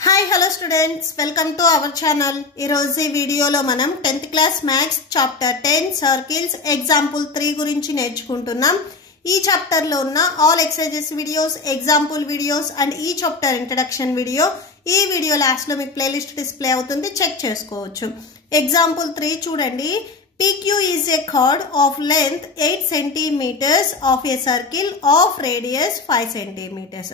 Hi, hello students. Welcome to our channel. ఈరోజు ఈ వీడియోలో మనం 10th class maths chapter 10 circles example 3 గురించి నేర్చుకుంటున్నాం. ఈ చాప్టర్ లో ఉన్న all exercises videos, example videos and ఈ చాప్టర్ ఇంట్రడక్షన్ వీడియో ఈ వీడియో లాస్ట్ లో మీకు ప్లేలిస్ట్ డిస్ప్లే అవుతుంది, చెక్ చేసుకోవచ్చు. ఎగ్జాంపుల్ 3 చూడండి. PQ is a chord of length 8 centimeters of a circle of radius 5 centimeters.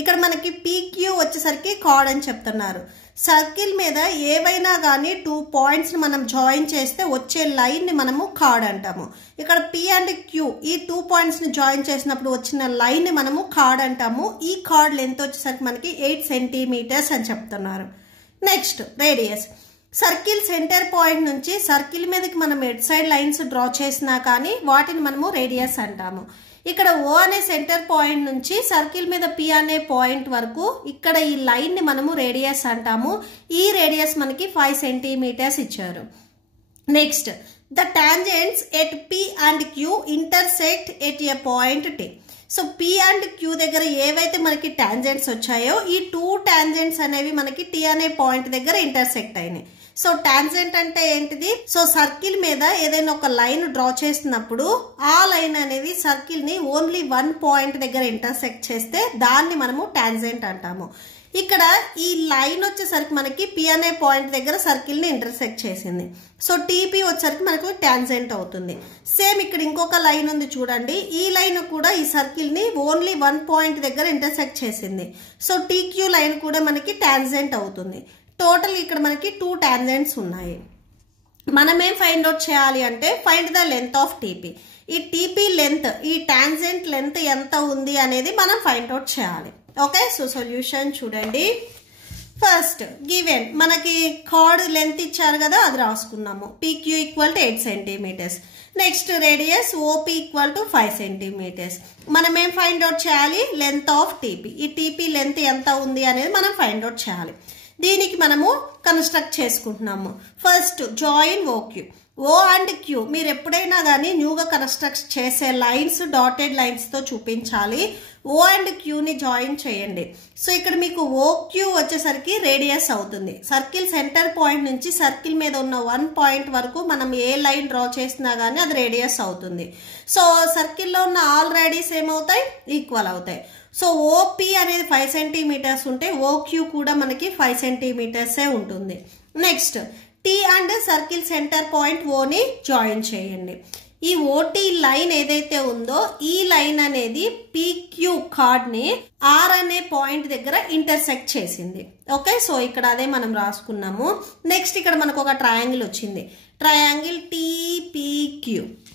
ఇక్కడ మనకి PQ వచ్చేసరికి కార్డ్ అని చెప్తున్నారు. సర్కిల్ మీద ఏవైనా కానీ 2 పాయింట్స్ మనం జాయిన్ చేస్తే వచ్చే లైన్ ని మనము కార్డ్ అంటాము. ఇక్కడ P అండ్ Q ఈ 2 పాయింట్స్ ని జాయిన్ చేసినప్పుడు వచ్చిన లైన్ ని మనము కార్డ్ అంటాము. ఈ కార్డ్ లెంత్ వచ్చేసరికి మనకి 8 సెంటీమీటర్స్ అని చెప్తున్నారు. Next radius. Circle centre point నుంచి సర్కిల్ మీదకి మనం ఎడ్ సైడ్ లైన్స్ డ్రా చేసినా కానీ వాటిని మనము రేడియస్ అంటాము. ఇక్కడ O అనే సెంటర్ పాయింట్ నుంచి సర్కిల్ మీద P అనే పాయింట్ వరకు ఇక్కడ ఈ లైన్ ని మనము రేడియస్ అంటాము. ఈ రేడియస్ మనకి 5 సెంటీమీటర్స్ ఇచ్చారు. Next the tangents at P and Q intersect at a point T. So P and Q దగ్గర ఏవైతే మనకి టాంజెంట్స్ వచ్చాయో ఈ 2 టాంజెంట్స్ అనేవి మనకి T అనే పాయింట్ దగ్గర ఇంటర్సెక్ట్ అయినాయి. సో టాంజెంట్ అంటే ఏంటిది? సో సర్కిల్ మీద ఏదైనా ఒక లైన్ డ్రా చేసినప్పుడు ఆ లైన్ అనేది సర్కిల్ ని ఓన్లీ 1 పాయింట్ దగ్గర ఇంటర్సెక్ట్ చేస్తే దాన్ని మనము టాంజెంట్ అంటాము. ఇక్కడ ఈ లైన్ వచ్చేసరికి మనకి P అనే పాయింట్ దగ్గర సర్కిల్ ని ఇంటర్సెక్ట్ చేసింది. సో TP వచ్చేసరికి మనకు టాంజెంట్ అవుతుంది. సేమ్ ఇక్కడ ఇంకొక లైన్ ఉంది చూడండి. ఈ లైన్ కూడా ఈ సర్కిల్ ని ఓన్లీ 1 పాయింట్ దగ్గర ఇంటర్సెక్ట్ చేసింది. సో TQ లైన్ కూడా మనకి టాంజెంట్ అవుతుంది. టోటల్ ఇక్కడ మనకి 2 టాంజెంట్స్ ఉన్నాయి. మనం ఏం ఫైండ్ అవుట్ చేయాలి అంటే find the length of TP. ఈ TP లెంత్, ఈ టాంజెంట్ లెంత్ ఎంత ఉంది అనేది మనం ఫైండ్ అవుట్ చేయాలి. ఓకే, సో సొల్యూషన్ చూడండి. ఫస్ట్ గివెన్ మనకి కార్డ్ లెంత్ ఇచ్చారు కదా, అది రాసుకున్నాము. PQ equal to 8 centimetres. Next radius OP equal to 5 centimetres. మనం ఏం ఫైండ్ అవుట్ చేయాలి? Length of TP. ఈ TP లెంత్ ఎంత ఉంది అనేది మనం ఫైండ్ అవుట్ చేయాలి. దీనికి మనము కన్స్ట్రక్ట్ చేసుకుంటున్నాము. First join OQ. O and Q మీరు ఎప్పుడైనా కానీ న్యూగా కన్స్ట్రక్ట్ చేసే లైన్స్ డాటెడ్ లైన్స్ తో చూపించాలి. O అండ్ Q ని జాయిన్ చేయండి. సో ఇక్కడ మీకు OQ వచ్చేసరికి రేడియస్ అవుతుంది. సర్కిల్ సెంటర్ పాయింట్ నుంచి సర్కిల్ మీద ఉన్న 1 పాయింట్ వరకు మనం ఏ లైన్ డ్రా చేసినా కానీ అది రేడియస్ అవుతుంది. సో సర్కిల్లో ఉన్న ఆల్ రేడియస్ ఏమవుతాయి? ఈక్వల్ అవుతాయి. సో OP అనేది 5 సెంటీమీటర్స్ ఉంటే OQ కూడా మనకి 5 సెంటీమీటర్సే ఉంటుంది. Next T and circle centre point O ని జాయిన్ చేయండి. ఈ OT లైన్ ఏదైతే ఉందో ఈ లైన్ అనేది PQ కార్డ్ ని R అనే పాయింట్ దగ్గర ఇంటర్సెక్ట్ చేసింది. ఓకే, సో ఇక్కడ అదే మనం రాసుకున్నాము. నెక్స్ట్ ఇక్కడ మనకు ఒక ట్రయాంగిల్ వచ్చింది, ట్రయాంగిల్ TPQ.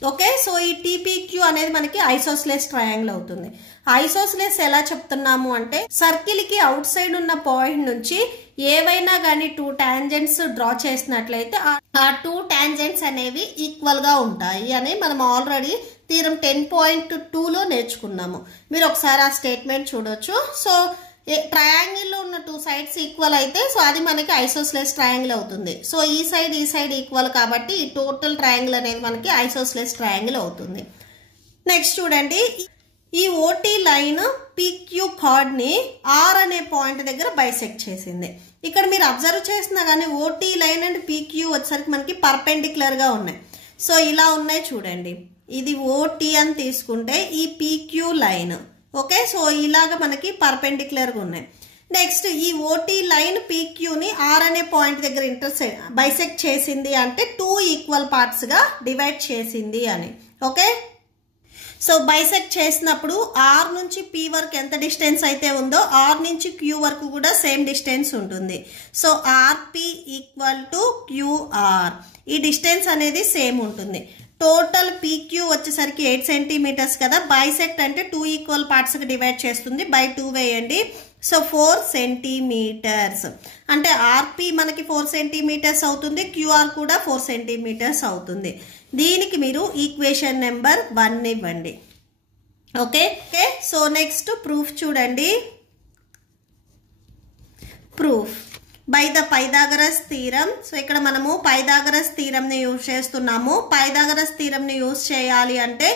ఓకే, సో ఈ TPQ అనేది మనకి ఐసోస్లెస్ ట్రయాంగిల్ అవుతుంది. ఐసోస్లెస్ ఎలా చెప్తున్నాము అంటే సర్కిల్ కి అవుట్ సైడ్ ఉన్న పాయింట్ నుంచి ఏవైనా కానీ 2 టాంజెంట్స్ డ్రా చేసినట్లయితే ఆ 2 టాంజెంట్స్ అనేవి ఈక్వల్ గా ఉంటాయి అని మనం ఆల్రెడీ థీరం 10.2 లో నేర్చుకున్నాము. మీరు ఒకసారి ఆ స్టేట్మెంట్ చూడొచ్చు. సో ట్రయాంగిల్ లో ఉన్న 2 సైడ్స్ ఈక్వల్ అయితే సో అది మనకి ఐసోస్లెస్ ట్రయాంగిల్ అవుతుంది. సో ఈ సైడ్ ఈక్వల్ కాబట్టి ఈ టోటల్ ట్రయాంగిల్ అనేది మనకి ఐసోస్లెస్ ట్రయాంగిల్ అవుతుంది. నెక్స్ట్ చూడండి, ఈ OT లైన్ PQ కార్డ్ ని R అనే పాయింట్ దగ్గర బైసెక్ట్ చేసింది. ఇక్కడ మీరు అబ్జర్వ్ చేసినా కానీ OT లైన్ అండ్ PQ వచ్చేసరికి మనకి పర్పెండిక్యులర్ గా ఉన్నాయి. సో ఇలా ఉన్నాయి చూడండి. ఇది OT అని తీసుకుంటే ఈ PQ లైన్. ఓకే, సో ఇలాగ మనకి పర్పెండిక్యులర్ గా ఉన్నాయి. నెక్స్ట్ ఈ OT లైన్ PQ ని R అనే పాయింట్ దగ్గర బైసెక్ట్ చేసింది అంటే 2 ఈక్వల్ పార్ట్స్ గా డివైడ్ చేసింది అని. ఓకే, సో బైసెక్ట్ చేసినప్పుడు R నుంచి P వరకు ఎంత డిస్టెన్స్ అయితే ఉందో R నుంచి Q వరకు కూడా సేమ్ డిస్టెన్స్ ఉంటుంది. So RP equal to QR. ఈ డిస్టెన్స్ అనేది సేమ్ ఉంటుంది. టోటల్ PQ వచ్చేసరికి 8 సెంటీమీటర్స్ కదా, బైసెక్ట్ అంటే 2 ఈక్వల్ పార్ట్స్ కి డివైడ్ చేస్తుంది. బై 2 వేయండి. సో 4 సెంటీమీటర్స్ అంటే RP మనకి 4 సెంటీమీటర్స్ అవుతుంది, QR కూడా 4 సెంటీమీటర్స్ అవుతుంది. దీనికి మీరు ఈక్వేషన్ నెంబర్ 1 ఇవ్వండి. ఓకే, సో నెక్స్ట్ ప్రూఫ్ చూడండి. Proof by the Pythagoras theorem. So ఇక్కడ మనము పైథాగరస్ థీరం ని యూజ్ చేస్తున్నాము. పైథాగరస్ థీరం ని యూజ్ చేయాలి అంటే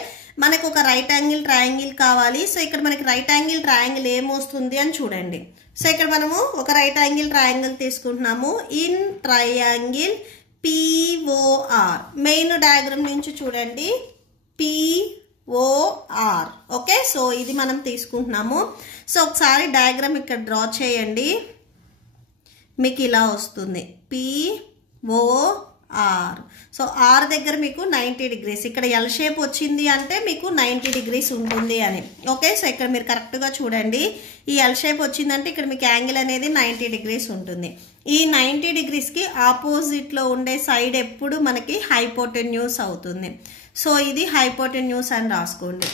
మనకు ఒక రైట్ యాంగిల్ ట్రయాంగిల్ కావాలి. సో ఇక్కడ మనకి రైట్ యాంగిల్ ట్రయాంగిల్ ఏమొస్తుంది అని చూడండి. సో ఇక్కడ మనము ఒక రైట్ యాంగిల్ ట్రయాంగిల్ తీసుకుంటున్నాము. In triangle POR main diagram నుంచి చూడండి POR. ఓకే, సో ఇది మనం తీసుకుంటున్నాము. సో ఒకసారి డయాగ్రామ్ ఇక్కడ డ్రా చేయండి, మీకు ఇలా వస్తుంది POR. సో R దగ్గర మీకు 90 degrees, ఇక్కడ L షేప్ వచ్చింది అంటే మీకు 90 degrees ఉంటుంది అని. ఓకే, సో ఇక్కడ మీరు కరెక్ట్గా చూడండి, ఈ L షేప్ వచ్చిందంటే ఇక్కడ మీకు యాంగిల్ అనేది 90 degrees ఉంటుంది. ఈ 90 degreesకి ఆపోజిట్లో ఉండే సైడ్ ఎప్పుడు మనకి హైపోటెన్యూస్ అవుతుంది. సో ఇది హైపోటెన్యూస్ అని రాసుకోండి.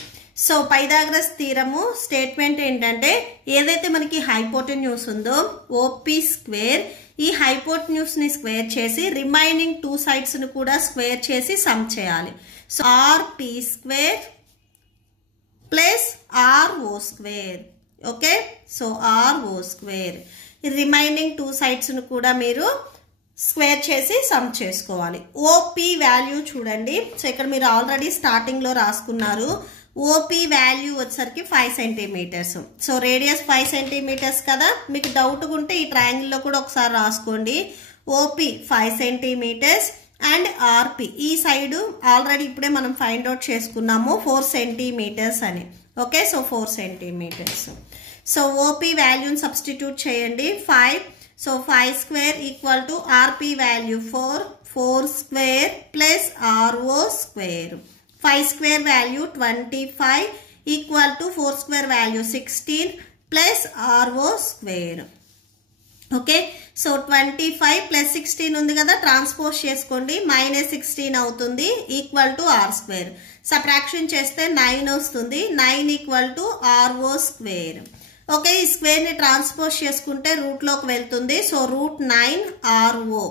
సో పైథాగరస్ థీరము స్టేట్మెంట్ ఏంటంటే ఏదైతే మనకి హైపోటెన్యూస్ ఉందో OP స్క్వేర్ ఈ హైపోటెన్యూస్ ని స్క్వేర్ చేసి రిమైనింగ్ 2 సైడ్స్ ని కూడా స్క్వేర్ చేసి సమ్ చేయాలి. So RP square plus RO square. Okay, so RO square remaining 2 sides ని కూడా మీరు స్క్వేర్ చేసి సమ్ చేసుకోవాలి. OP వాల్యూ చూడండి. సో ఇక్కడ మీరు ఆల్రెడీ స్టార్టింగ్ లో రాసుకున్నారు. OP వాల్యూ వచ్చేసరికి 5 centimeters. సో రేడియస్ 5 centimeters కదా. మీకు డౌట్ ఉంటే ఈ ట్రయాంగిల్ లో కూడా ఒకసారి రాసుకోండి. OP 5 centimeters అండ్ RP ఈ సైడ్ ఆల్రెడీ ఇప్పుడే మనం ఫైండ్ అవుట్ చేసుకున్నాము 4 centimeters అని. Okay, so 4 centimeters. So OP వాల్యూని సబ్స్టిట్యూట్ చేయండి 5. So 5 square equal to RP value 4 square plus RO square. 5 square value 25 equal to 4 square value 16 plus RO square. Okay, so 25 plus 16 ఉంది కదా, transpose చేసుకోండి, -16 అవుతుంది equal to R square. Subtraction చేస్తే 9 వస్తుంది, 9 equal to RO square. Okay, ఈ స్క్వేర్ని transpose చేసుకుంటే రూట్లోకి వెళ్తుంది. So √9 RO.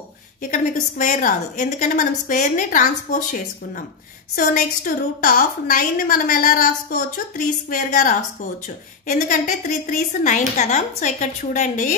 ఇక్కడ మీకు స్క్వేర్ రాదు ఎందుకంటే మనం స్క్వేర్ని ట్రాన్స్పోజ్ చేసుకున్నాం. సో నెక్స్ట్ √9 మనం ఎలా రాసుకోవచ్చు, 3 స్క్వేర్గా రాసుకోవచ్చు ఎందుకంటే 3 3s 9 కదా. సో ఇక్కడ చూడండి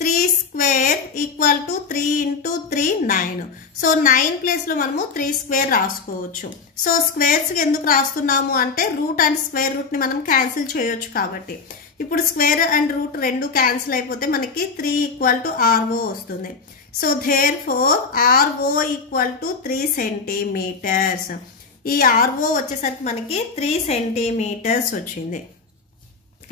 3 స్క్వేర్ ఈక్వల్ టు 3 × 3 9. సో 9 ప్లేస్లో మనము 3 స్క్వేర్ రాసుకోవచ్చు. సో స్క్వేర్స్కి ఎందుకు రాస్తున్నాము అంటే రూట్ అండ్ స్క్వేర్ రూట్ని మనం క్యాన్సిల్ చేయొచ్చు కాబట్టి. ఇప్పుడు స్క్వేర్ అండ్ రూట్ రెండు క్యాన్సిల్ అయిపోతే మనకి 3 ఈక్వల్ టు RO వస్తుంది. So therefore RO equal to 3 centimeters. ఈ RO వచ్చేసరికి మనకి 3 centimeters వచ్చింది.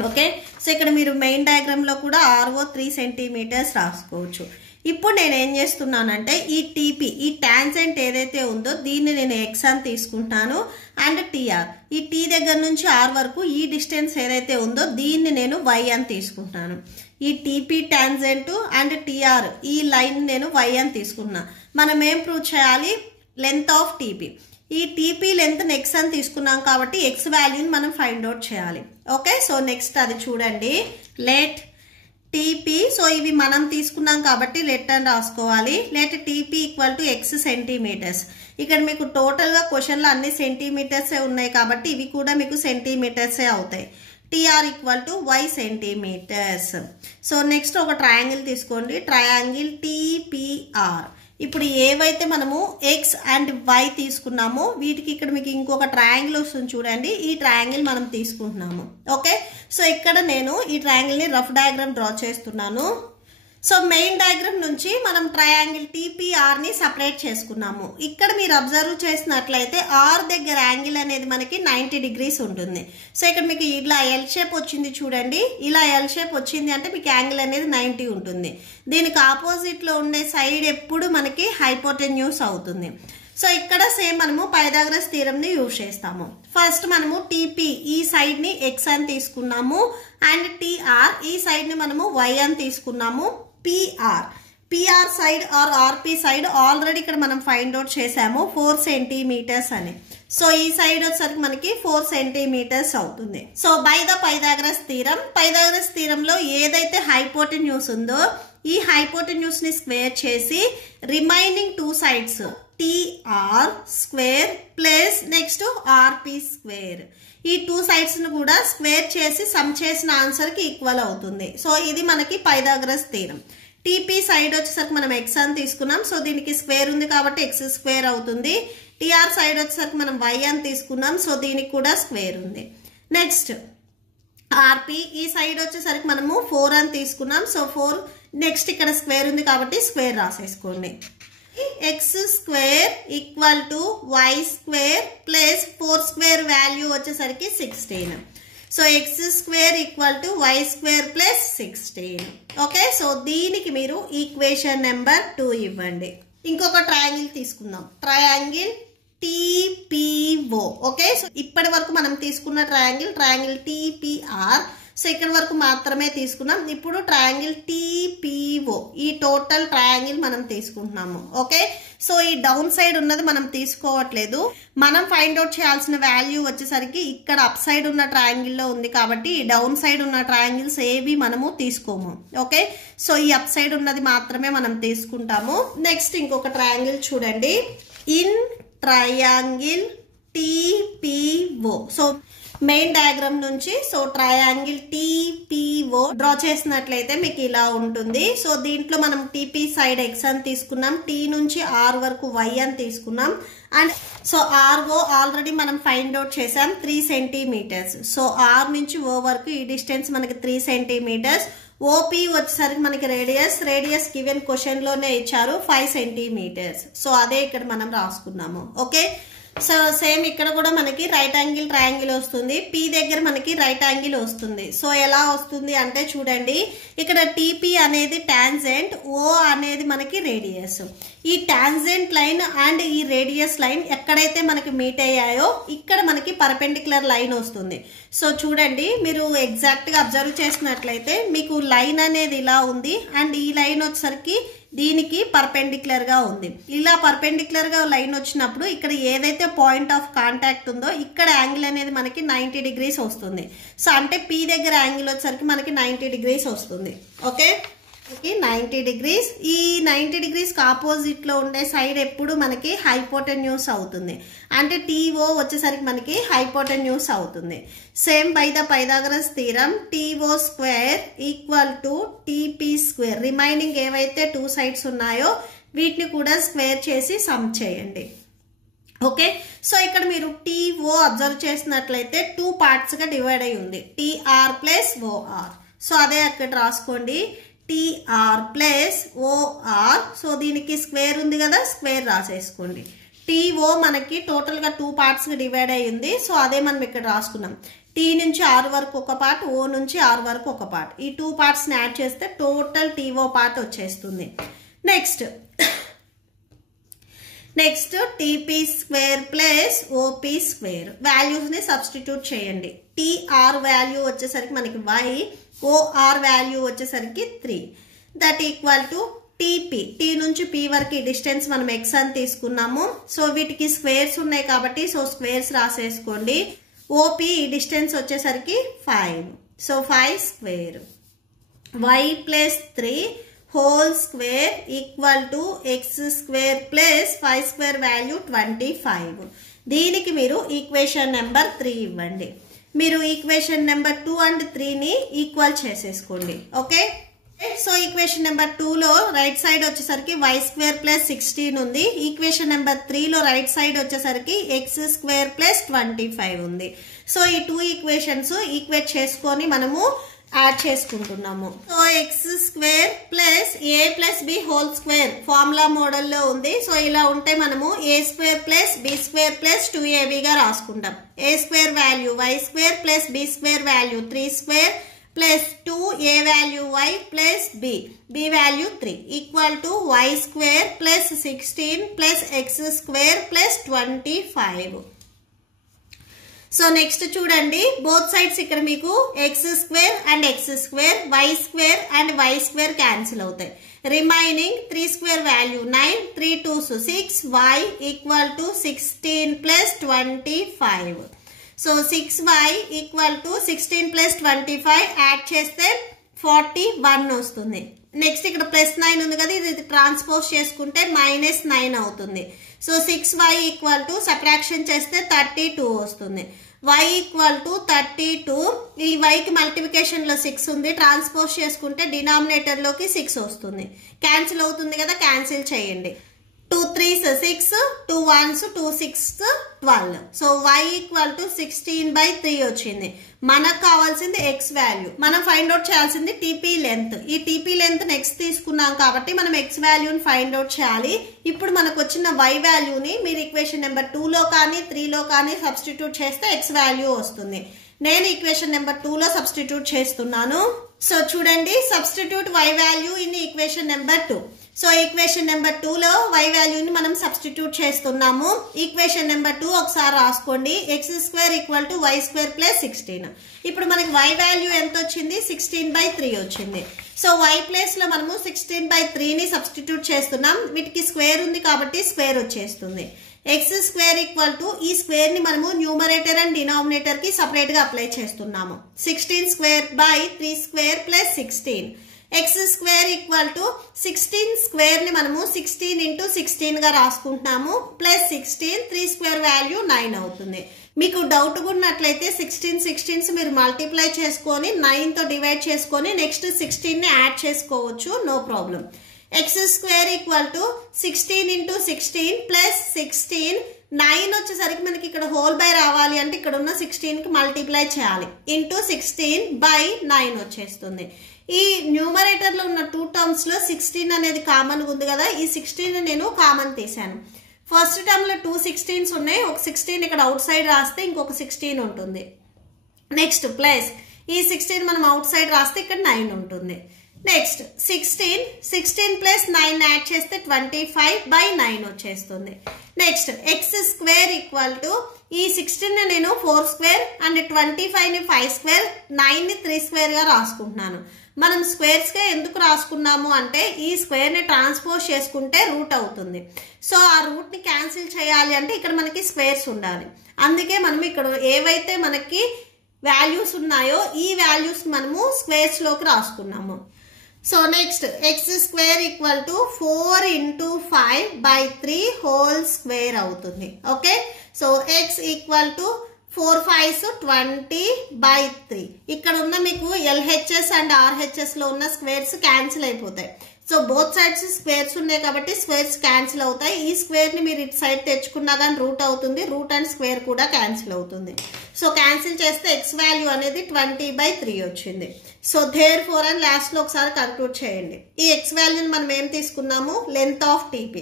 ఓకే, సో ఇక్కడ మీరు మెయిన్ డయాగ్రామ్లో కూడా RO 3 centimeters రాసుకోవచ్చు. ఇప్పుడు నేను ఏం చేస్తున్నానంటే ఈ TP ఈ టాంజెంట్ ఏదైతే ఉందో దీన్ని నేను X అని తీసుకుంటాను అండ్ TR ఈ T దగ్గర నుంచి R వరకు ఈ డిస్టెన్స్ ఏదైతే ఉందో దీన్ని నేను Y అని తీసుకుంటాను. ఈ TP టాంజెంట్ అండ్ TR ఈ లైన్ నేను Y అని తీసుకున్నా. మనం ఏం ప్రూవ్ చేయాలి, లెంత్ ఆఫ్ TP. ఈ TP లెంత్ X అని తీసుకున్నాం కాబట్టి X వాల్యూని మనం ఫైండ్ అవుట్ చేయాలి. ఓకే, సో నెక్స్ట్ అది చూడండి, లెట్ TP. సో ఇవి మనం తీసుకున్నాం కాబట్టి లెట్ అని రాసుకోవాలి. Let TP equal to X centimetres. ఇక్కడ మీకు టోటల్గా క్వశ్చన్లో అన్ని సెంటీమీటర్సే ఉన్నాయి కాబట్టి ఇవి కూడా మీకు సెంటీమీటర్సే అవుతాయి. TR equal to Y centimetres. So next ఒక ట్రయాంగిల్ తీసుకోండి, ట్రయాంగిల్ TPR. ఇప్పుడు ఏవైతే మనము X అండ్ Y తీసుకున్నామో వీటికి ఇక్కడ మీకు ఇంకొక ట్రయాంగిల్ వస్తుంది చూడండి, ఈ ట్రయాంగిల్ మనం తీసుకుంటున్నాము. ఓకే, సో ఇక్కడ నేను ఈ ట్రయాంగిల్ని రఫ్ డయాగ్రామ్ డ్రా చేస్తున్నాను. సో మెయిన్ డయాగ్రామ్ నుంచి మనం ట్రయాంగిల్ TPRని సపరేట్ చేసుకున్నాము. ఇక్కడ మీరు అబ్జర్వ్ చేసినట్లయితే R దగ్గర యాంగిల్ అనేది మనకి 90 degrees ఉంటుంది. సో ఇక్కడ మీకు ఇలా L షేప్ వచ్చింది చూడండి, ఇలా L షేప్ వచ్చింది అంటే మీకు యాంగిల్ అనేది 90 ఉంటుంది. దీనికి ఆపోజిట్లో ఉండే సైడ్ ఎప్పుడు మనకి హైపోటెన్యూస్ అవుతుంది. సో ఇక్కడ సేమ్ మనము పైథాగరస్ థీరంని యూజ్ చేస్తాము. ఫస్ట్ మనము TP ఈ సైడ్ని X అని తీసుకున్నాము అండ్ TR ఈ సైడ్ని మనము Y అని తీసుకున్నాము. PR side or RP side already ఇక్కడ మనం ఫైండ్ అవుట్ చేసాము 4 centimeters అని. సో ఈ సైడ్ వచ్చేసరికి మనకి 4 centimeters అవుతుంది. సో బై ద పైథాగరస్ థీరంలో ఏదైతే హైపోటెన్యూస్ ఉందో ఈ హైపోటెన్యూస్ ని స్క్వేర్ చేసి remaining 2 sides TR square plus next RP square ఈ 2 sides ను కూడా స్క్వేర్ చేసి సమ్ చేసిన ఆన్సర్ కి ఈక్వల్ అవుతుంది. సో ఇది మనకి పైథాగరస్ థీరం. TP సైడ్ వచ్చేసరికి మనం X అని తీసుకున్నాం. సో దీనికి స్క్వేర్ ఉంది కాబట్టి X స్క్వేర్ అవుతుంది. TR సైడ్ వచ్చేసరికి మనం Y అని తీసుకున్నాం. సో దీనికి కూడా స్క్వేర్ ఉంది. నెక్స్ట్ ఆర్పి ఈ సైడ్ వచ్చేసరికి మనము 4 అని తీసుకున్నాం. సో 4 నెక్స్ట్ ఇక్కడ స్క్వేర్ ఉంది కాబట్టి స్క్వేర్ రాసేసుకోండి. X square equal to y square plus 4 square value వచ్చేసరికి 16. So x square equal to y square plus 16. Okay, so దీనికి మీరు ఈక్వేషన్ నెంబర్ 2 ఇవ్వండి. ఇంకొక ట్రయాంగిల్ తీసుకుందాం, ట్రయాంగిల్ TPO. ఓకే, సో ఇప్పటి వరకు మనం తీసుకున్న ట్రయాంగిల్ TPR. సో ఇక్కడ వరకు మాత్రమే తీసుకున్నాం. ఇప్పుడు ట్రయాంగిల్ TPO ఈ టోటల్ ట్రయాంగిల్ మనం తీసుకుంటున్నాము. ఓకే, సో ఈ డౌన్ సైడ్ ఉన్నది మనం తీసుకోవట్లేదు. మనం ఫైండ్ అవుట్ చేయాల్సిన వాల్యూ వచ్చేసరికి ఇక్కడ అప్ సైడ్ ఉన్న ట్రయాంగిల్లో ఉంది కాబట్టి ఈ డౌన్ సైడ్ ఉన్న ట్రయాంగిల్స్ ఏవి మనము తీసుకోము. ఓకే, సో ఈ అప్ సైడ్ ఉన్నది మాత్రమే మనం తీసుకుంటాము. నెక్స్ట్ ఇంకొక ట్రయాంగిల్ చూడండి, in triangle TPO. So main diagram నుంచి సో ట్రయాంగిల్ TPO డ్రా చేసినట్లయితే మీకు ఇలా ఉంటుంది. సో దీంట్లో మనం TP సైడ్ X అని తీసుకున్నాం, T నుంచి R వరకు Y అని తీసుకున్నాం. అండ్ సో RO ఆల్రెడీ మనం ఫైండ్ అవుట్ చేసాం 3 సెంటీమీటర్స్. సో R నుంచి O వరకు ఈ డిస్టెన్స్ మనకి 3 సెంటీమీటర్స్. OP వచ్చేసరికి మనకి రేడియస్ గివెన్ క్వశ్చన్ లోనే ఇచ్చారు 5 సెంటీమీటర్స్. సో అదే ఇక్కడ మనం రాసుకున్నాము. ఓకే, సో సేమ్ ఇక్కడ కూడా మనకి రైట్ యాంగిల్ ట్రయాంగిల్ వస్తుంది. P దగ్గర మనకి రైట్ యాంగిల్ వస్తుంది. సో ఎలా వస్తుంది అంటే చూడండి, ఇక్కడ TP అనేది టాంజెంట్, O అనేది మనకి రేడియస్. ఈ టాంజెంట్ లైన్ అండ్ ఈ రేడియస్ లైన్ ఎక్కడైతే మనకి మీట్ అయ్యాయో ఇక్కడ మనకి పర్పెండిక్యులర్ లైన్ వస్తుంది. సో చూడండి, మీరు ఎగ్జాక్ట్ గా అబ్జర్వ్ చేసినట్లయితే మీకు లైన్ అనేది ఇలా ఉంది అండ్ ఈ లైన్ వచ్చేసరికి దీనికి పర్పెండిక్యులర్ గా ఉంది. ఇలా పర్పెండిక్యులర్ గా లైన్ వచ్చినప్పుడు ఇక్కడ ఏదైతే పాయింట్ ఆఫ్ కాంటాక్ట్ ఉందో ఇక్కడ యాంగిల్ అనేది మనకి 90 డిగ్రీస్ వస్తుంది. సో అంటే P దగ్గర యాంగిల్ వచ్చేసరికి మనకి 90 డిగ్రీస్ వస్తుంది. Okay, 90 degrees. ఈ 90 డిగ్రీస్ ఆపోజిట్ లో ఉండే సైడ్ ఎప్పుడు మనకి హైపోటెన్యూస్ అవుతుంది. అంటే TO వచ్చేసరికి మనకి హైపోటెన్యూస్ అవుతుంది. Same by the Pythagoras theorem TO square equal to TP square. Remaining ఏవైతే 2 సైడ్స్ ఉన్నాయో వీటిని కూడా స్క్వేర్ చేసి సమ్ చేయండి. ఓకే, సో ఇక్కడ మీరు TO అబ్జర్వ్ చేసినట్లయితే 2 పార్ట్స్ గా డివైడ్ అయి ఉంది, TR ప్లస్ OR. సో అదే అక్కడ రాసుకోండి, TR ప్లస్ OR. సో దీనికి స్క్వేర్ ఉంది కదా, స్క్వేర్ రాసేసుకోండి. TO మనకి టోటల్ గా 2 పార్ట్స్ గా డివైడ్ అయ్యింది. సో అదే మనం ఇక్కడ రాసుకున్నాం. T నుంచి R వరకు ఒక పార్ట్, O నుంచి R వరకు ఒక పార్ట్. ఈ 2 పార్ట్స్ ని యాడ్ చేస్తే టోటల్ TO పార్ట్ వచ్చేస్తుంది. Next TP square plus OP square. Values ని సబ్స్టిట్యూట్ చేయండి. TR వాల్యూ వచ్చేసరికి మనకి Y, OR వాల్యూ వచ్చేసరికి 3. That equal to TP. T నుంచి P వరకు డిస్టెన్స్ మనం X అని తీసుకున్నాము. సో వీటికి స్క్వేర్స్ ఉన్నాయి కాబట్టి సో స్క్వేర్స్ రాసేసుకోండి. OP డిస్టెన్స్ వచ్చేసరికి 5. So 5 square. Y plus 3 whole square equal to X square plus 5 square value 25. దీనికి మీరు ఈక్వేషన్ నెంబర్ 3 ఇవ్వండి. మీరు ఈక్వేషన్ నెంబర్ 2 అండ్ 3 ని ఈక్వల్ చేసేసుకోండి. ఓకే, సో ఈక్వేషన్ నెంబర్ 2 లో రైట్ సైడ్ వచ్చేసరికి y స్క్వేర్ ప్లస్ 16 ఉంది. ఈక్వేషన్ నెంబర్ 3 లో రైట్ సైడ్ వచ్చేసరికి x స్క్వేర్ ప్లస్ 25 ఉంది. సో ఈ 2 ఈక్వేషన్స్ ఈక్వేట్ చేసుకొని మనము యాడ్ చేసుకుంటున్నాము. So x square plus a plus b whole square formula మోడల్లో ఉంది. సో ఇలా ఉంటే మనము a square plus b square plus 2ab గా రాసుకుంటాం. A square value y square plus b square value 3 square plus 2a value y plus b value 3 equal to y square plus 16 plus x square plus 25. So next చూడండి, both sides ఇక్కడ మీకు x square and X square, y square and y square cancel అవుతాయి. Remaining 3 square value 9, 3 2s 6, y equal to 16 plus 25. So 6y equal to 16 plus 25 add చేస్తే 41 వస్తుంది. Next ఇక్కడ plus 9 ఉంది కదా, ఇది ట్రాన్స్పోజ్ చేసుకుంటే -9 అవుతుంది. So 6y equal to subtraction చేస్తే 32 వస్తుంది. y equal to 32. ఈ y కి మల్టిప్లికేషన్ లో 6 ఉంది, ట్రాన్స్పోజ్ చేసుకుంటే డినామినేటర్ లోకి 6 వస్తుంది. క్యాన్సిల్ అవుతుంది కదా, క్యాన్సిల్ చేయండి. 2 3s 6, 2 1s 2 6 12. So y equal to 16/3 వచ్చింది. మనకు కావాల్సింది x వాల్యూ, మనం ఫైండ్ అవుట్ చేయాల్సింది TP లెంత్. ఈ TP లెంత్ నెక్స్ట్ తీసుకున్నాం కాబట్టి మనం x వాల్యూని ఫైండ్ అవుట్ చేయాలి. ఇప్పుడు మనకు వచ్చిన y వాల్యూని మీరు ఈక్వేషన్ నెంబర్ 2లో కానీ 3లో కానీ సబ్స్టిట్యూట్ చేస్తే x వాల్యూ వస్తుంది. నేను ఈక్వేషన్ నెంబర్ 2లో సబ్స్టిట్యూట్ చేస్తున్నాను. సో చూడండి, substitute y value in equation number 2. So equation number 2లో y వాల్యూని మనం సబ్స్టిట్యూట్ చేస్తున్నాము. ఈక్వేషన్ నెంబర్ 2 ఒకసారి రాసుకోండి. x² = y² + 16. ఇప్పుడు మనకి y వాల్యూ ఎంత వచ్చింది? 16/3 వచ్చింది. సో y ప్లేస్లో మనము 16/3ని సబ్స్టిట్యూట్ చేస్తున్నాం. వీటికి స్క్వేర్ ఉంది కాబట్టి స్క్వేర్ వచ్చేస్తుంది. x² ఈ స్క్వేర్ ని మనము న్యూమరేటర్ అండ్ డినామినేటర్ కి సపరేట్ గా అప్లై చేస్తున్నాము. 16² 3² + 16. x² = 16 స్క్వేర్ ని మనము 16 × 16 గా రాసుకుంటున్నాము. ప్లస్ 16 3² వాల్యూ 9 అవుతుంది. మీకు డౌట్ ఉన్నట్లయితే 16 16s మీరు మల్టిప్లై చేసుకొని 9తో డివైడ్ చేసుకొని నెక్స్ట్ 16ని యాడ్ చేసుకోవచ్చు, నో ప్రాబ్లం. x² = 16 × 16 + 16. 9 వచ్చేసరికి మనకి ఇక్కడ హోల్ బై రావాలి అంటే ఇక్కడ ఉన్న 16కి మల్టిప్లై చేయాలి. ఇంటూ 16/9 వచ్చేస్తుంది. ఈ న్యూమరేటర్లో ఉన్న 2 టర్మ్స్లో 16 అనేది కామన్గా ఉంది కదా, ఈ 16 నేను కామన్ తీసాను. ఫస్ట్ టర్మ్లో 2 16s ఉన్నాయి, ఒక 16 ఇక్కడ అవుట్ సైడ్ రాస్తే ఇంకొక 16 ఉంటుంది. నెక్స్ట్ ప్లస్ ఈ 16 మనం అవుట్ సైడ్ రాస్తే ఇక్కడ 9 ఉంటుంది. నెక్స్ట్ 16 + 9 యాడ్ చేస్తే 25/9 వచ్చేస్తుంది. నెక్స్ట్ x² = ఈ 16 నేను 4² అండ్ 25ని 5², 9ని 3² గా రాసుకుంటున్నాను. మనం స్క్వేర్స్ గా ఎందుకు రాసుకున్నాము అంటే ఈ స్క్వేర్ ని ట్రాన్స్పోజ్ చేసుకుంటే రూట్ అవుతుంది. సో ఆ రూట్ ని క్యాన్సిల్ చేయాలి అంటే ఇక్కడ మనకి స్క్వేర్స్ ఉండాలి. అందుకే మనం ఇక్కడ ఏవైతే మనకి వాల్యూస్ ఉన్నాయో ఈ వాల్యూస్ మనము స్క్వేర్స్ లోకి రాసుకున్నాము. So next x² = 4 × 5/3 whole square అవుతుంది. Okay, so x = 4 5s 20/3. ఇక్కడ ఉన్న మీకు LHS అండ్ RHS లో ఉన్న స్క్వేర్స్ క్యాన్సిల్ అయిపోతాయి. సో బోత్ సైడ్స్ స్క్వేర్స్ ఉన్నాయి కాబట్టి స్క్వేర్స్ క్యాన్సిల్ అవుతాయి. ఈ స్క్వేర్ ని మీరు ఇటు సైడ్ తెచ్చుకున్నా కానీ రూట్ అవుతుంది, రూట్ అండ్ స్క్వేర్ కూడా క్యాన్సిల్ అవుతుంది. సో క్యాన్సిల్ చేస్తే x వాల్యూ అనేది 20/3 వచ్చింది. సో therefore అని లాస్ట్ లో ఒకసారి కంక్లూడ్ చేయండి. ఈ x వాల్యూని మనం ఏం తీసుకున్నాము? Length of TP.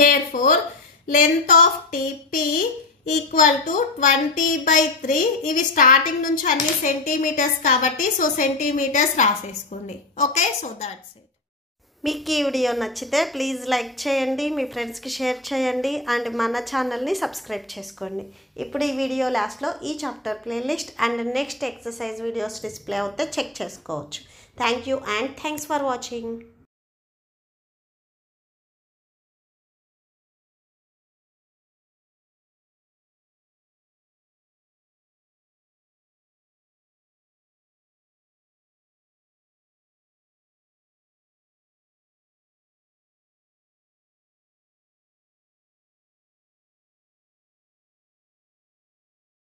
therefore length of TP = 20/3. ఇవి స్టార్టింగ్ నుంచి అన్ని సెంటీమీటర్స్ కాబట్టి సో సెంటీమీటర్స్ రాసేసుకోండి. Okay, so that's it. మీకు ఈ వీడియో నచ్చితే ప్లీజ్ లైక్ చేయండి, మీ ఫ్రెండ్స్కి షేర్ చేయండి అండ్ మన ఛానల్ని సబ్స్క్రైబ్ చేసుకోండి. ఇప్పుడు ఈ వీడియో లాస్ట్లో ఈ chapter playlist and next exercise videos display అవుతే చెక్ చేసుకోవచ్చు. Thank you and thanks for watching.